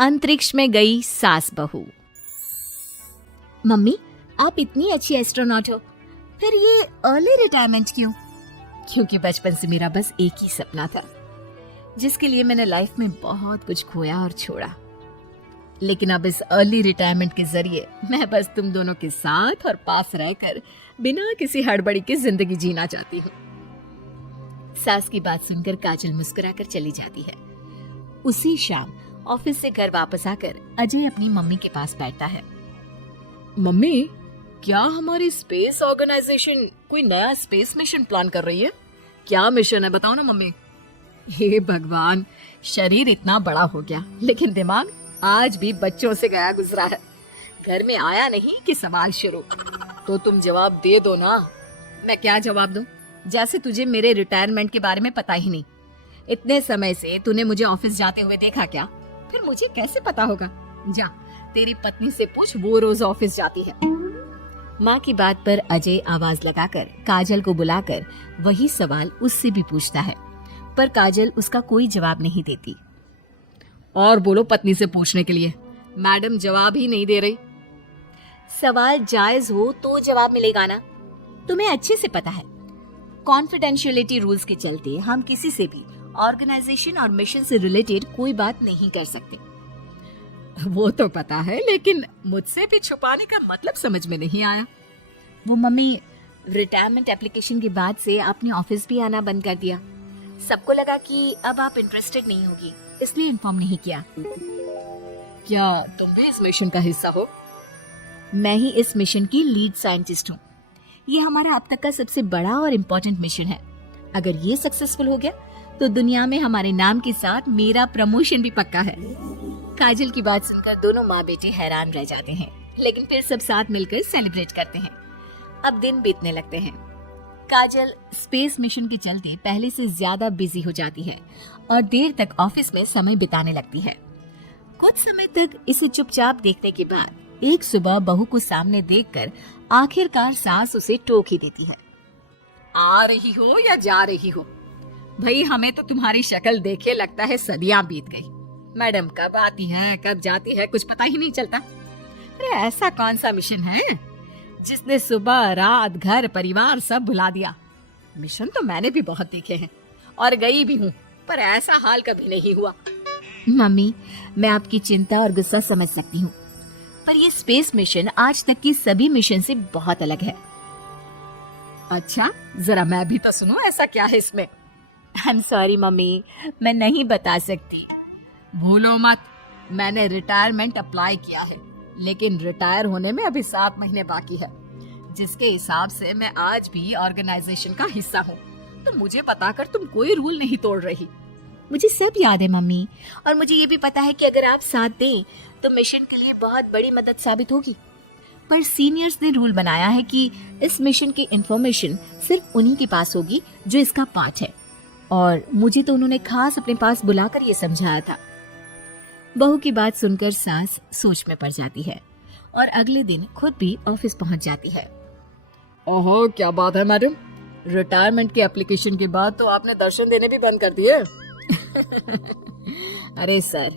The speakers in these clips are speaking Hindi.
अंतरिक्ष में गई सास बहू। मम्मी, आप इतनी अच्छी एस्ट्रोनॉट हो, फिर ये अर्ली रिटायरमेंट क्यों? क्योंकि बचपन से मेरा बस एक ही सपना था, जिसके लिए मैंने लाइफ में बहुत कुछ खोया और छोड़ा। लेकिन अब इस अर्ली रिटायरमेंट के जरिए मैं बस तुम दोनों के साथ और पास रहकर बिना किसी हड़बड़ी की जिंदगी जीना चाहती हूँ। सास की बात सुनकर काजल मुस्कुराकर चली जाती है। उसी शाम ऑफिस से घर वापस आकर अजय अपनी मम्मी के पास बैठता है। मम्मी, क्या हमारी स्पेस ऑर्गेनाइजेशन कोई नया स्पेस मिशन प्लान कर रही है? क्या मिशन है, बताओ ना मम्मी। हे भगवान, शरीर इतना बड़ा हो गया लेकिन दिमाग आज भी बच्चों से गया गुजरा है। घर में आया नहीं कि सवाल शुरू। तो तुम जवाब दे दो ना। मैं क्या जवाब दूं? जैसे तुझे मेरे रिटायरमेंट के बारे में पता ही नहीं। इतने समय से तूने मुझे ऑफिस जाते हुए देखा क्या? फिर मुझे कैसे पता होगा? जा, तेरी पत्नी से पूछ, वो रोज ऑफिस जाती है। माँ की बात पर अजय आवाज लगाकर काजल को बुलाकर वही सवाल उससे भी पूछता है, पर काजल उसका कोई जवाब नहीं देती। और बोलो पत्नी से पूछने के लिए, मैडम जवाब ही नहीं दे रही। सवाल जायज हो तो जवाब मिलेगा ना? तुम्हें अच्छे से पता है, कॉन्फिडेंशियलिटी रूल्स के चलते हम किसी से भी ऑर्गेनाइजेशन और मिशन से रिलेटेड कोई बात नहीं कर सकते। वो तो पता है, लेकिन मुझसे भी छुपाने का मतलब समझ में नहीं आया। वो मम्मी, रिटायरमेंट एप्लीकेशन के बाद से आपने ऑफिस भी आना बंद कर दिया। सबको लगा कि अब आप इंटरेस्टेड नहीं होगी, इसलिए इन्फॉर्म नहीं किया। क्या तुम भी इस मिशन का हिस्सा हो? मैं ही इस मिशन की लीड साइंटिस्ट हूँ। ये हमारा अब तक का सबसे बड़ा और इम्पोर्टेंट मिशन है। अगर ये सक्सेसफुल हो गया तो दुनिया में हमारे नाम के साथ मेरा प्रमोशन भी पक्का है। काजल की बात सुनकर दोनों माँ बेटे हैरान रह जाते हैं, लेकिन फिर सब साथ मिलकर सेलिब्रेट करते हैं। अब दिन बीतने लगते हैं। काजल स्पेस मिशन के चलते पहले से ज्यादा बिजी हो जाती है और देर तक ऑफिस में समय बिताने लगती है। कुछ समय तक इसे चुपचाप देखने के बाद एक सुबह बहू को सामने देखकर आखिरकार सास उसे टोक ही देती है। आ रही हो या जा रही हो? भाई, हमें तो तुम्हारी शक्ल देखे लगता है सदियां बीत गई। मैडम कब आती है कब जाती है कुछ पता ही नहीं चलता। अरे ऐसा कौन सा मिशन है जिसने सुबह रात घर परिवार सब भुला दिया? मिशन तो मैंने भी बहुत देखे हैं और गई भी हूँ, पर ऐसा हाल कभी नहीं हुआ। मम्मी, मैं आपकी चिंता और गुस्सा समझ सकती हूँ, पर ये स्पेस मिशन आज तक की सभी मिशन से बहुत अलग है। अच्छा, जरा मैं भी तो सुनूं, ऐसा क्या है इसमें? आई एम सॉरी मम्मी, मैं नहीं बता सकती। भूलो मत, मैंने रिटायरमेंट अप्लाई किया है, लेकिन रिटायर होने में अभी 7 महीने बाकी है, जिसके हिसाब से मैं आज भी ऑर्गेनाइजेशन का हिस्सा हूँ। तो मुझे बताकर तुम कोई रूल नहीं तोड़ रही। मुझे सब याद है मम्मी, और मुझे ये भी पता है कि अगर आप साथ दें तो मिशन के लिए बहुत बड़ी मदद साबित होगी। पर सीनियर्स ने रूल बनाया है कि इस मिशन की इंफॉर्मेशन सिर्फ उन्हीं के पास होगी जो इसका पार्ट है, और मुझे तो उन्होंने खास अपने पास बुलाकर ये समझाया था। बहू की बात सुनकर सास सोच में पड़ जाती है और अगले दिन खुद भी ऑफिस पहुंच जाती है। ओहो, क्या बात है मैडम, रिटायरमेंट के एप्लीकेशन के बाद तो आपने दर्शन देने भी बंद कर दिए। अरे सर,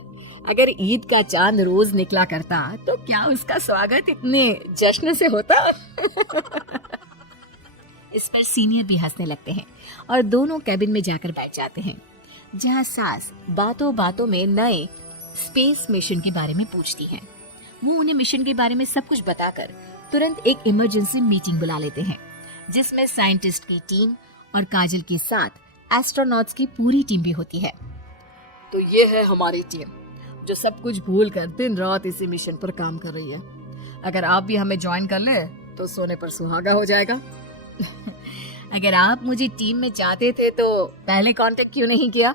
अगर ईद का चांद रोज निकला करता तो क्या उसका स्वागत इतने जश्न से होता? इस पर सीनियर भी हंसने लगते हैं और दोनों कैबिन में जाकर बैठ जाते हैं, जहां सास बातों बातों में नए स्पेस मिशन के बारे में पूछती हैं। वो उन्हें मिशन के बारे में सब कुछ बताकर तुरंत एक इमरजेंसी मीटिंग बुला लेते हैं, जिसमें साइंटिस्ट की टीम और काजल के साथ एस्ट्रोनॉट्स की पूरी टीम भी होती है। तो ये है हमारी टीम, जो सब कुछ भूल कर दिन रात इसी मिशन पर काम कर रही है। अगर आप भी हमें ज्वाइन कर ले तो सोने पर सुहागा हो जाएगा। अगर आप मुझे टीम में चाहते थे तो पहले कांटेक्ट क्यों नहीं किया?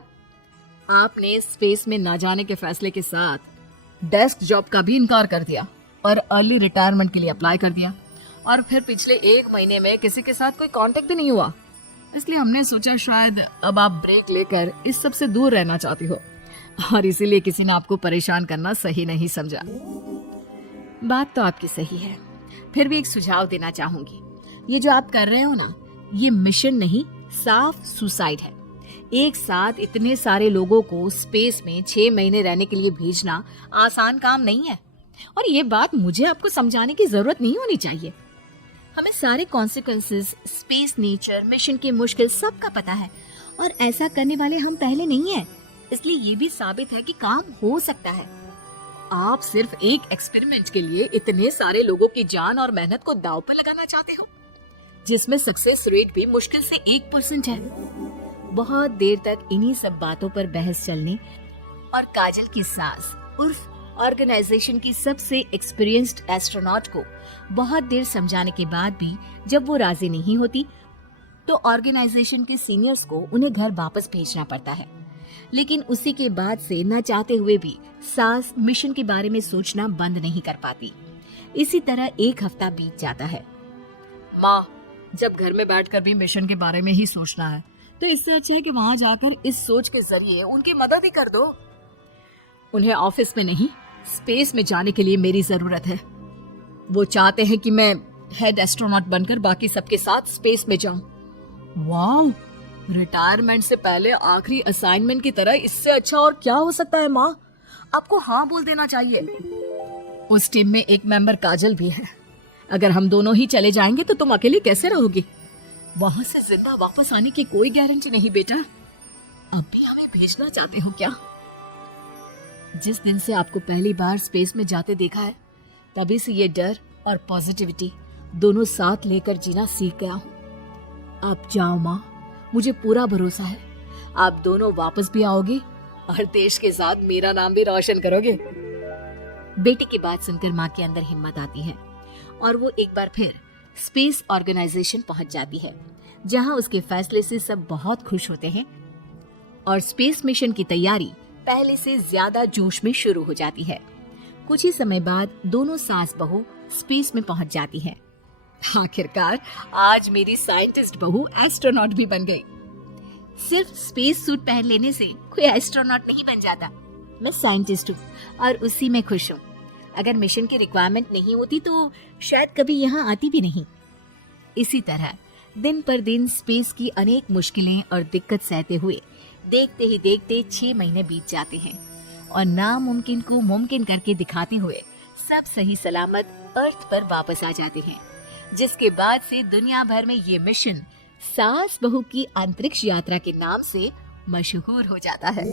आपने स्पेस में ना जाने के फैसले के साथ डेस्क जॉब का भी इनकार कर दिया और अर्ली रिटायरमेंट के लिए अप्लाई कर दिया, और फिर पिछले 1 महीने में किसी के साथ कोई कांटेक्ट भी नहीं हुआ। इसलिए हमने सोचा शायद अब आप ब्रेक लेकर इस सब से दूर रहना चाहती हो, और इसीलिए किसी ने आपको परेशान करना सही नहीं समझा। बात तो आपकी सही है, फिर भी एक सुझाव देना चाहूंगी। ये जो आप कर रहे हो ना, ये मिशन नहीं, साफ सुसाइड है। एक साथ इतने सारे लोगों को स्पेस में 6 महीने रहने के लिए भेजना आसान काम नहीं है। और ये बात मुझे आपको समझाने की जरूरत नहीं होनी चाहिए। हमें सारे कॉन्सिक्वेंसेस, स्पेस, नेचर, मिशन की मुश्किल सबका पता है और ऐसा करने वाले हम पहले नहीं हैं। इसलिए ये भी साबित है कि काम हो सकता है। आप सिर्फ एक एक्सपेरिमेंट के लिए इतने सारे लोगों की जान और मेहनत को दांव पर लगाना चाहते हो, जिसमें सक्सेस रेट भी मुश्किल से 1% है। बहुत देर तक इन्हीं सब बातों पर बहस चलने और काजल की सास उर्फ ऑर्गेनाइजेशन की सबसे एक्सपीरियंस्ड एस्ट्रोनॉट को बहुत देर समझाने के बाद भी जब वो राजी नहीं होती, तो ऑर्गेनाइजेशन के सीनियर्स को उन्हें घर वापस भेजना पड़ता है। लेकिन उसी के बाद से न चाहते हुए भी सास मिशन के बारे में सोचना बंद नहीं कर पाती। इसी तरह एक हफ्ता बीत जाता है। माँ, जब घर में बैठकर भी मिशन के बारे में ही सोचना है, तो इससे अच्छा है कि वहाँ जाकर इस सोच के जरिए उनकी मदद ही कर दो। उन्हें ऑफिस में नहीं, स्पेस में जाने के लिए मेरी जरूरत है। वो चाहते हैं कि मैं हेड एस्ट्रोनॉट बनकर बाकी सबके साथ स्पेस में जाऊं। वाह, रिटायरमेंट से पहले आखिरी असाइनमेंट की तरह इससे अच्छा और क्या हो सकता है माँ? आपको हाँ बोल देना चाहिए। उस टीम में एक मेंबर काजल भी है। अगर हम दोनों ही चले जाएंगे तो तुम अकेले कैसे रहोगी? वहां से जिंदा वापस आने की कोई गारंटी नहीं बेटा। अब भी हमें भेजना चाहते हो क्या? जिस दिन से आपको पहली बार स्पेस में जाते देखा है, तभी से ये डर और पॉजिटिविटी दोनों साथ लेकर जीना सीख गया हूँ। आप जाओ माँ, मुझे पूरा भरोसा है आप दोनों वापस भी आओगे और देश के साथ मेरा नाम भी रोशन करोगे। बेटी की बात सुनकर माँ के अंदर हिम्मत आती है और वो एक बार फिर स्पेस ऑर्गेनाइजेशन पहुंच जाती है, जहां उसके फैसले से सब बहुत खुश होते हैं और स्पेस मिशन की तैयारी पहले से ज्यादा जोश में शुरू हो जाती है। कुछ ही समय बाद दोनों सास बहू स्पेस में पहुंच जाती हैं। आखिरकार आज मेरी साइंटिस्ट बहू एस्ट्रोनॉट भी बन गई। सिर्फ स्पेस सूट पहन लेने से कोई एस्ट्रोनॉट नहीं बन जाता। मैं साइंटिस्ट हूँ और उसी में खुश हूँ। अगर मिशन की रिक्वायरमेंट नहीं होती तो शायद कभी यहाँ आती भी नहीं। इसी तरह दिन पर दिन स्पेस की अनेक मुश्किलें और दिक्कत सहते हुए देखते ही देखते 6 महीने बीत जाते हैं और नामुमकिन को मुमकिन करके दिखाते हुए सब सही सलामत अर्थ पर वापस आ जाते हैं, जिसके बाद से दुनिया भर में ये मिशन सास बहू की अंतरिक्ष यात्रा के नाम से मशहूर हो जाता है।